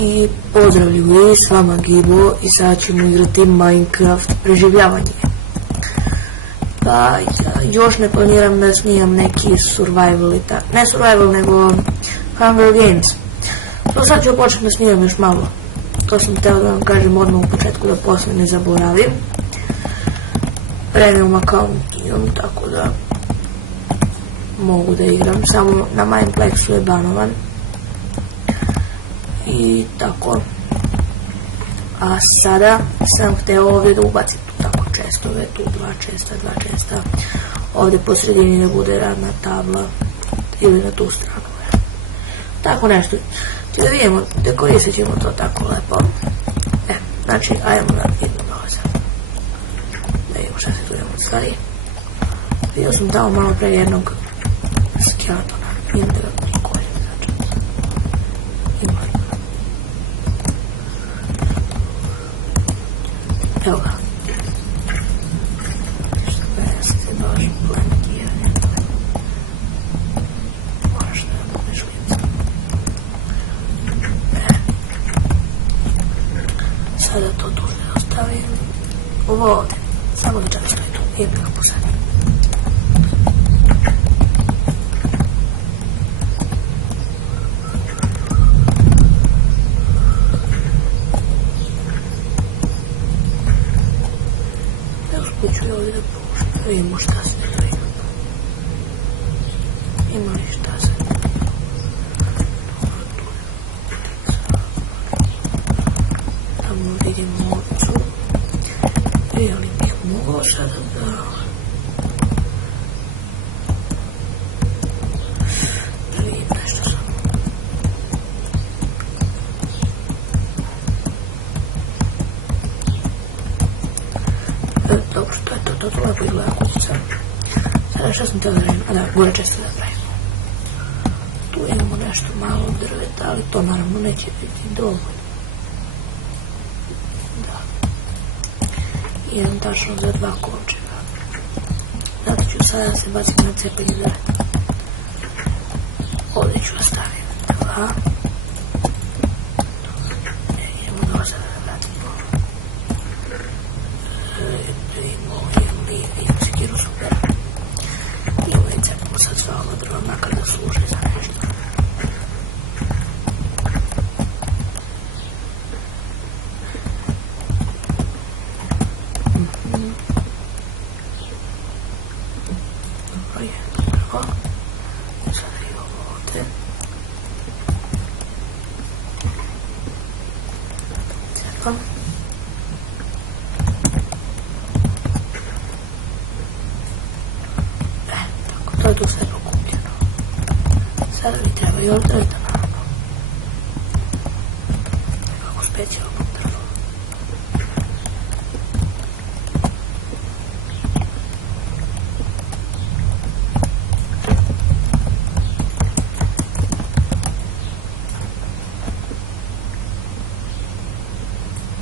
I pozdrav ljudi, s vama Gibo i sad ćemo igrati Minecraft preživljavanje. Pa još ne planiram da snimam neki survival i tako, ne survival nego Hunger Games. To sad ću početi da snimam još malo. To sam htio da vam kažem odmah u početku da posle ne zaboravim. Premium account imam, tako da mogu da igram, samo na Mineplexu je banovan. I tako. A sada sam htio ovdje da ubacim tu tako čestove, tu dva česta. Ovdje po sredini da bude radna tabla ili na tu stranu. Tako nešto. Da vidimo, dekorisat ćemo to tako lepo. Znači, ajmo na jednu noza. Da vidimo šta se tu imamo stvari. Vidio sam tamo malo pre jednog skeletona. Vidim da ga niko je začet. Ima. Evo ga. Što jeste baš blankirane. Moraš da budeš lica. Sada to tu ne ostavim. Ovo ovdje. Samo da čak stoji tu. Jedno ga posadim. Ću je ovdje da pušim, vidimo šta se tu ima. Ima li šta se tamo vidimo ovcu. Je li bih mogao sada da vidim nešto samo. Dobro, što je to lepo izgleda kućica. Sada što sam teo da radim, a da, gore često da pravimo. Tu imamo nešto malo drveta, ali to naravno neće biti dovoljno. Da. Imam tačno za 2 kovčega. Zato ću sada se bacim na cepanje drveta. Ovdje ću ostavim 2. Idemo do sada da vratimo. Imamo sekiru super. I uvijek cepamo sad sva ova drva, makar da služe za nešto. Dobro je, prvo. Sada je ovo ovdje. Cepam. To je tu sve pokupljeno. Sada mi treba i ovdje da naravno. Nekako specijalno drvo.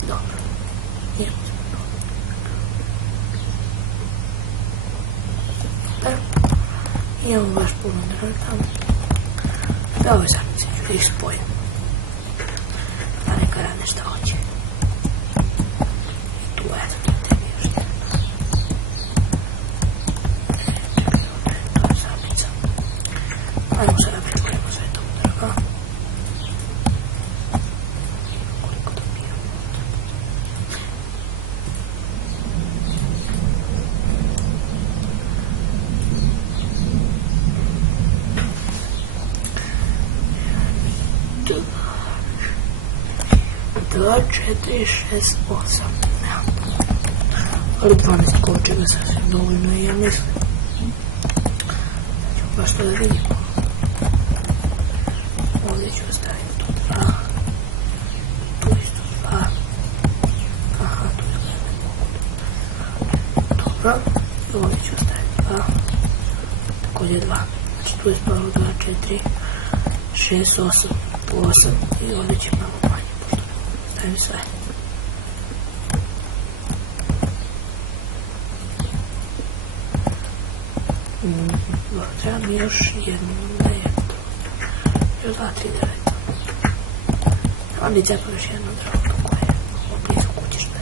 Dobro. Idemo se na to. Imamo baš puno drveta. Da ove zadnice ću ih spojiti. Pa neka rade šta hoće. I tu eto da tebi još jedna. To je zadnica. Ajmo sada prečujemo sve to drva. Koliko dobijamo ovdje. Dva, 4, 6, 8. Ali 12 kovčega sasvim dovoljno je, ja mislim. Sad ćemo baš to da vidimo. Ovdje ću ostaviti tu 2. Tu isto 2. Aha, tu je ne mogu. Dobro. Ovdje ću ostaviti 2. Također 2. Znači tu je spalo 2, 4, 6, 8. 8. I ovdje će malo manje. Stavim sve. Treba mi još jednu, da je to. Još 2, 3 drveta. bi cepao još jedno drvo koje je blizu kuće što je.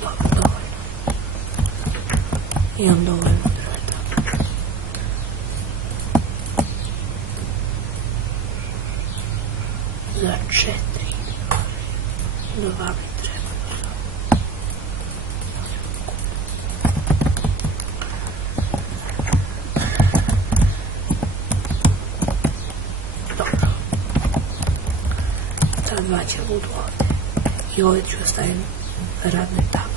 Dobro, dovoljno. Imam dovoljno drveta. Za 4. 2 bi trebalo. Dobro. Ta 2 će budu ovdje. I ovdje ću ostaviti radne table.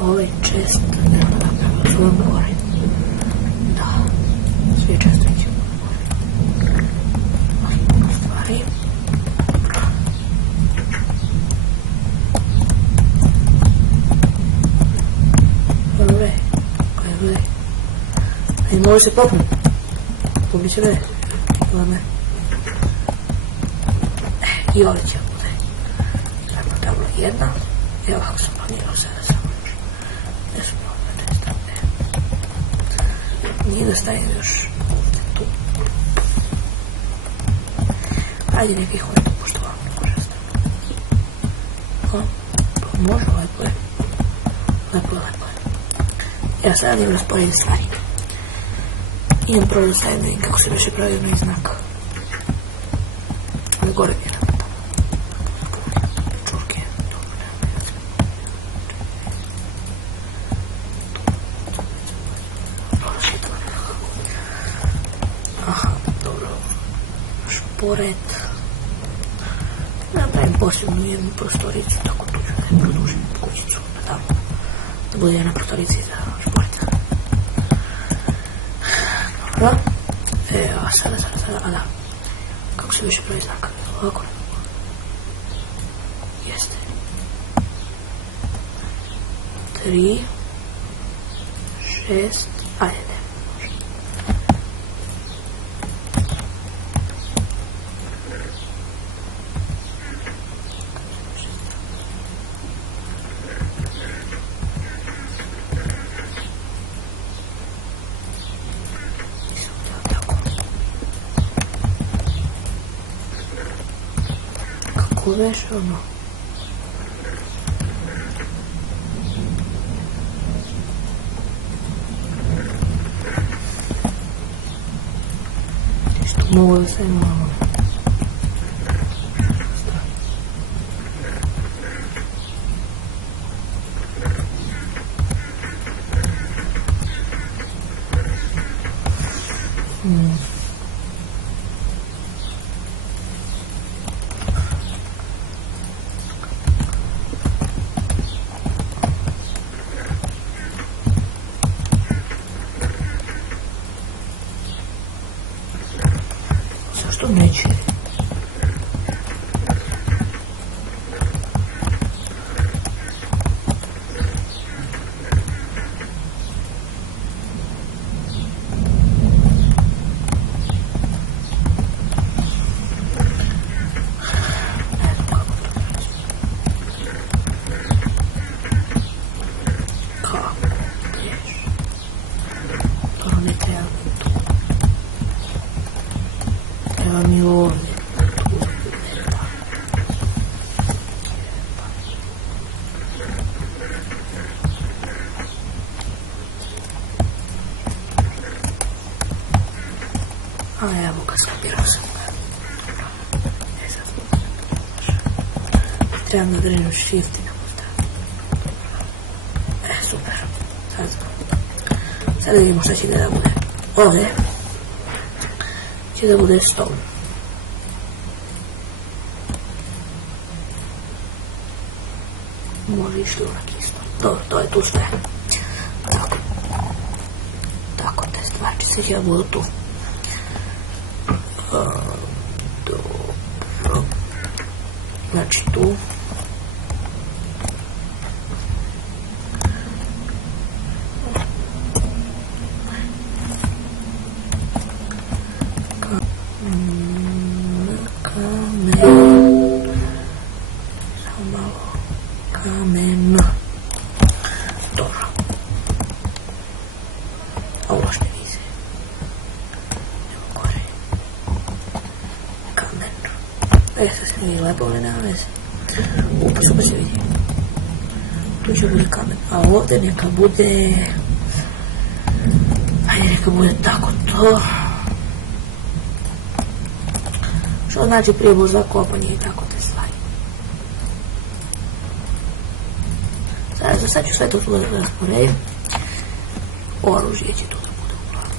Ovaj čest svojom gore. Da, svi čestovići u gore. Stvari. Ove, koje ove. I može se popnuti. Popni će ove. Ove. I ovdje će bude. Tako tabla jedna. I ovako sam planirao sada samo još. Ne sam ovdje čestam. Nije da stavim još ovdje tu. Ajde nekih ovdje, pošto vam ne može staviti. Može, lepo je. Lepo je. Ja sad idem rasporediti stvari. Idem prvo da stavim, vidim kako se više pravi onaj znak. Ali gore mi je. Pored napravim posebnu jednu prostoricu, tako tu ću da produžim kućicu tamo, da bude jedna prostorica za šporet. Dobro. A sada, a da, kako se više pravi znak? Ovako. Jeste. 3, 6, ajde. Veš ono što mogu da se imamo zašto neće? A evo ga, skapirao sam ga. Trebam da drenu shift i napustavim. Super. Sad vidimo šta će da bude. Ovdje će da bude stol. Može išli onak isto. Dobro, to je tu sve. Tako te stvarčice će da budu tu. Dobro. Znači tu. sad se nije lepo, ali nema veze. Pa super se vidi. Tu će bude kamen, a ovdje neka bude... Ajde, neka bude tako to. Što znači prijebol za kopanje i tako te stvari. Sad ću sve to tu da rasporedim. Oružje će tu da bude uglavnom.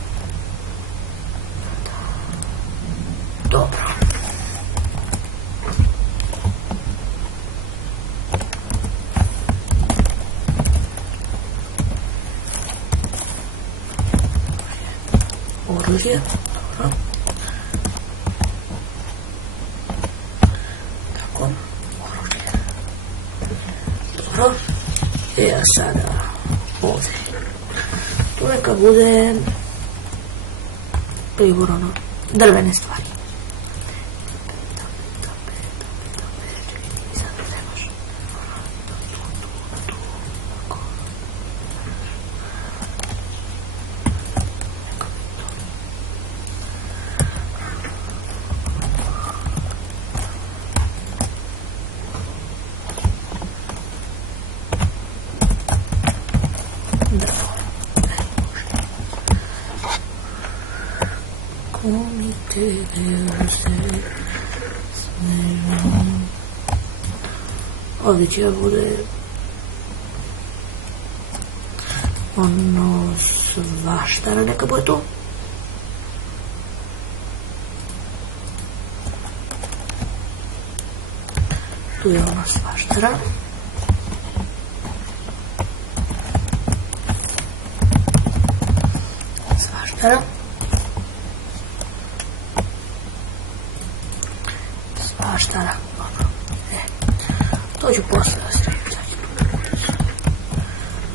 Dobro. Oružje. Dobro. Tako. Oružje. Dobro. I ja sada ovdje. Tu neka bude pribor, ono, drvene stvari. Ovdje će bude ono svaštara neka bude tu. Tu je ona svaštara. Svaštara. Svaštara. Dobro. To ću posle da sredim.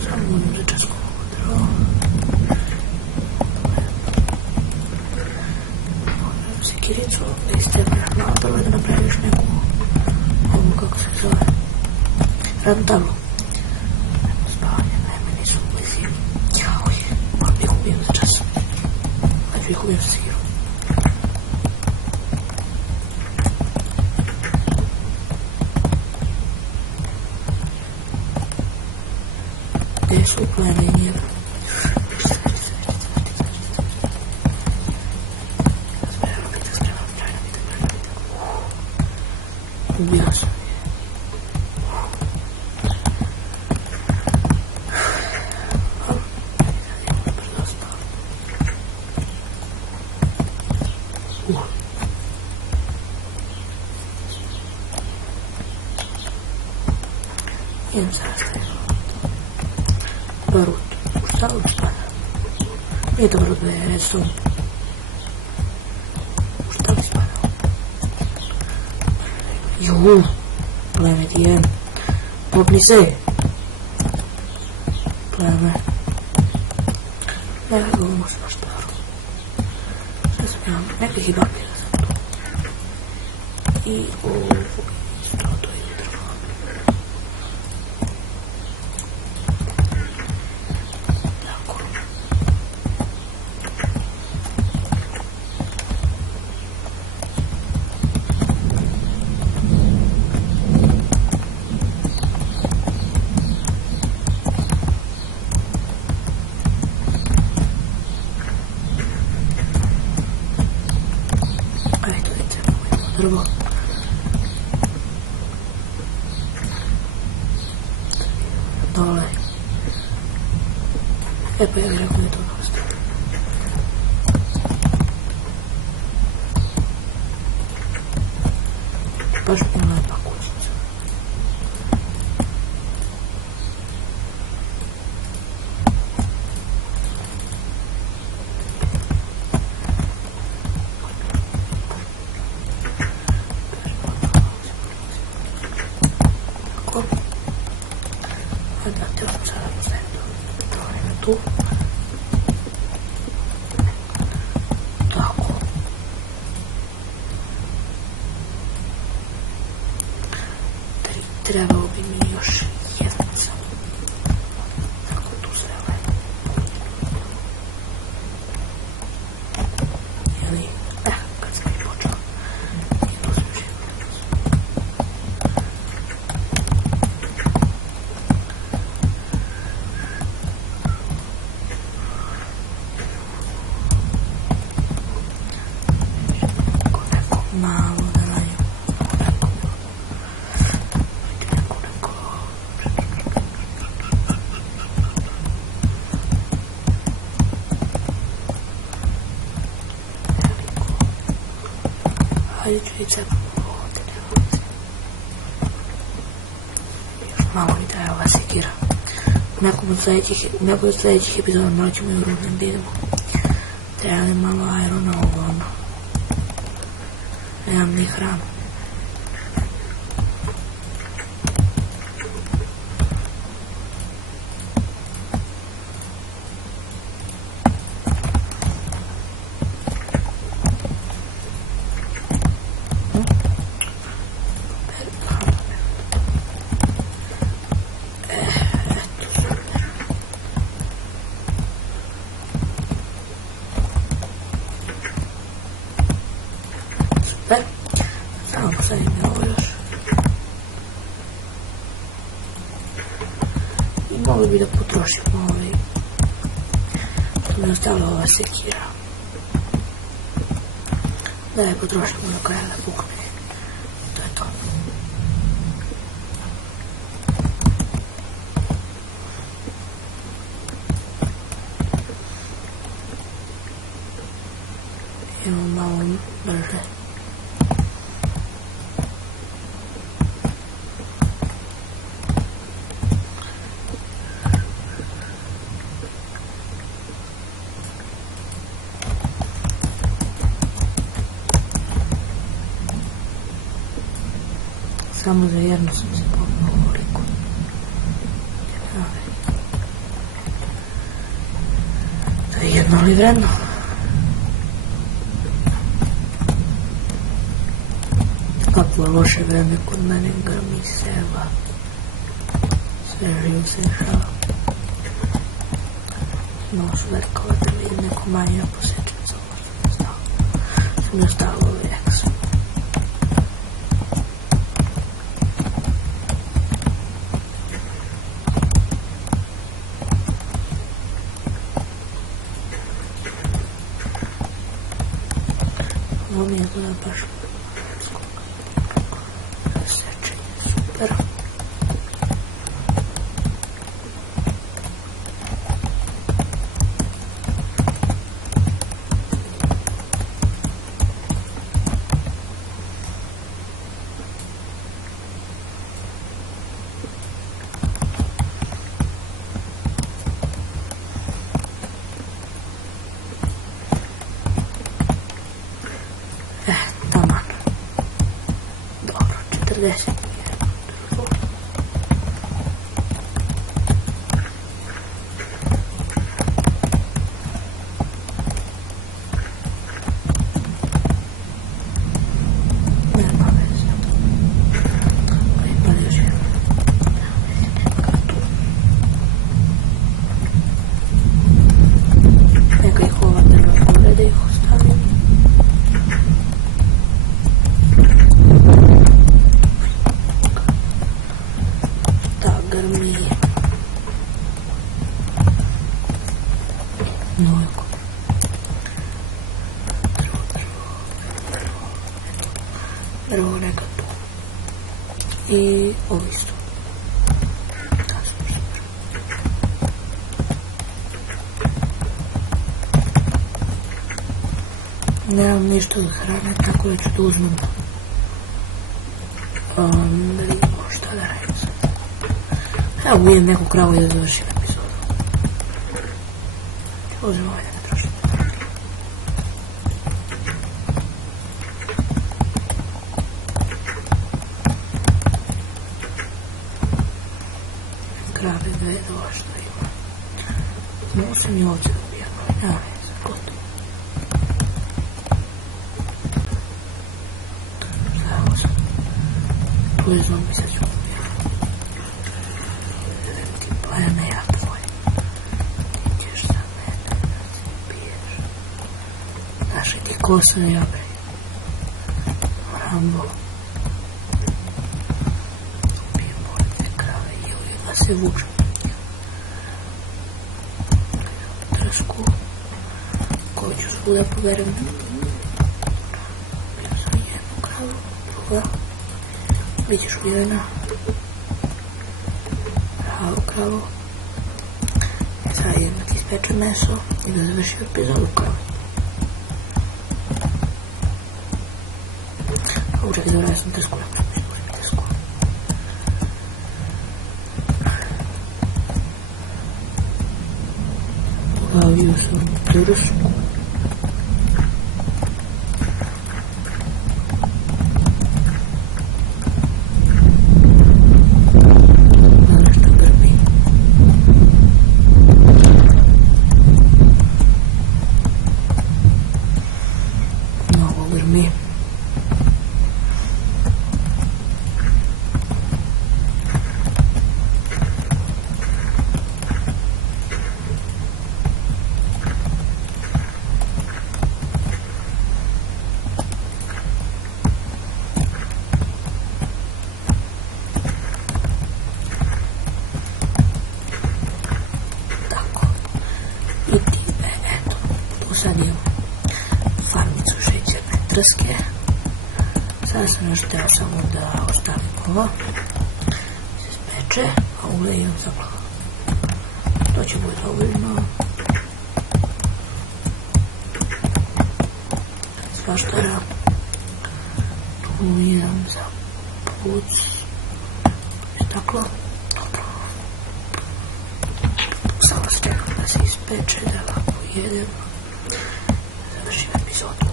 Samo budem za čas drvo. Pogledam sekiricu. Da istepam malo prvo da napraviš neku ovu kako se zove. Radnu tablu. Spavanje, ne, nisu u blizini. Jauj, moram ih ubijem za čas. Pa ću ih ubijem sa sekirom. Gdje su uplanjenje? Ubio sam je. Idem sada staviti. Barut. U šta li spada? Nije to barut, ne, redstone. U šta li spada? Juuu, plemet jedan. Popni se. Plemet. Neka ga umu svaštaru. Šta sam ja, nekih i papira sam tu. I ovu isto, to je drvo. Drvo. Dole. E pa ja bih rekao da je to dosta. Baš mi je lepa kućica. Da te vam sada postavim tu. Tako. Trebao bi mi još jedan samo. Tako tu sve ovaj. Ili, kad sam i počeo. I tu sam živio. malo da radim. Hajde ću i sad ovdje. Još malo mi daje ova sekira. U nekom od sljedećih epizoda malo ćemo i u rudnem vidimo. Treba li malo irona ovo ono. Nemam ni hranu. Super. Samo postavim ovo još. I mogli bi da potrošimo ovaj. Tu mi je ostala ova sekira. Da je potrošimo do kraja da pukne. To je to. Idemo malo brže. Samo za jednu sam se popao ovoliko. To je jedno li vredno. Kako je loše vreme kod mene, grmi seba. Sve živo se dešava. Malo su rekao da vidim neko manje posečnica. Sam mi ostalo ovaj eks. Ovo mi je gleda baš sečenje, super. Taman. Dobro, 40. Nema veze. Ima još jedan. Neka ih ova drva gore da ih ostavim. Mnogo. Drvo neka tu. I ovo isto. Nemam ništa za hrane, tako da ću da uzmem. Da vidimo šta da radim sad. Evo uvijem neku kravu i da završim epizodu. Uzmem ovaj da ne trošim. Krave vedo što ima. Mogu sam i ovdje da ubijam, ali nema veze, gotovo. Evo sam. Tu je zombi, sad ću ubijam. Ti pojene ja tvoj. Ti ćeš za mene da se biješ. Znaš li ti ko sam ja, bre? Rambo. Ubijem ove krave i uvijek da se vučem. Koju ću svuda poverujem. Bio sam jednu Tako da, bit ćeš uvjerena. Bravo. Sad idem da ti ispečem meso i da završim epizodu kao. Čekaj, dobro, ja sam trsku, ne možem uzeti trsku. Poglavio sam trsku. Sad imam farmicu šećerne trske. Sada sam još htjela samo da ostavim ovo. Se speče, a ule imam za glavu. To će bude dovoljno. Svaštara. Tu imam za puc. Staklo. Dobro. Samo čekam da se ispeče, da ovako jedem. Završim epizodu.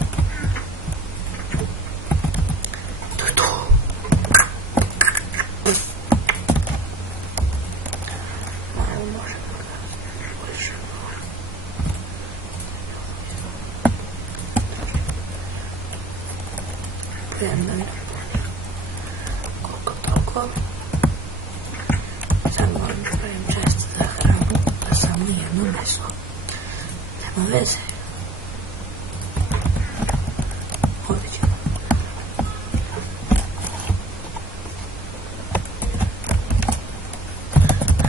To je to. Malo možemo da poboljšamo. Vremen. Koliko toliko. Sad moram da pravim često za hranu, pa sam nijedno meso. Nema veze.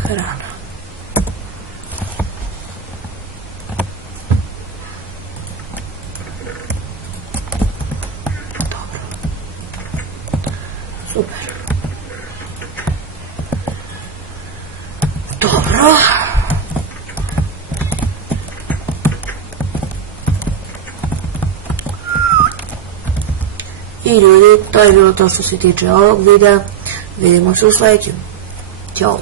Hrana. Dobro. Super. Dobro. I ljudi, to je bilo to što se tiče ovog videa. Vidimo se u sljedećem. Ćao.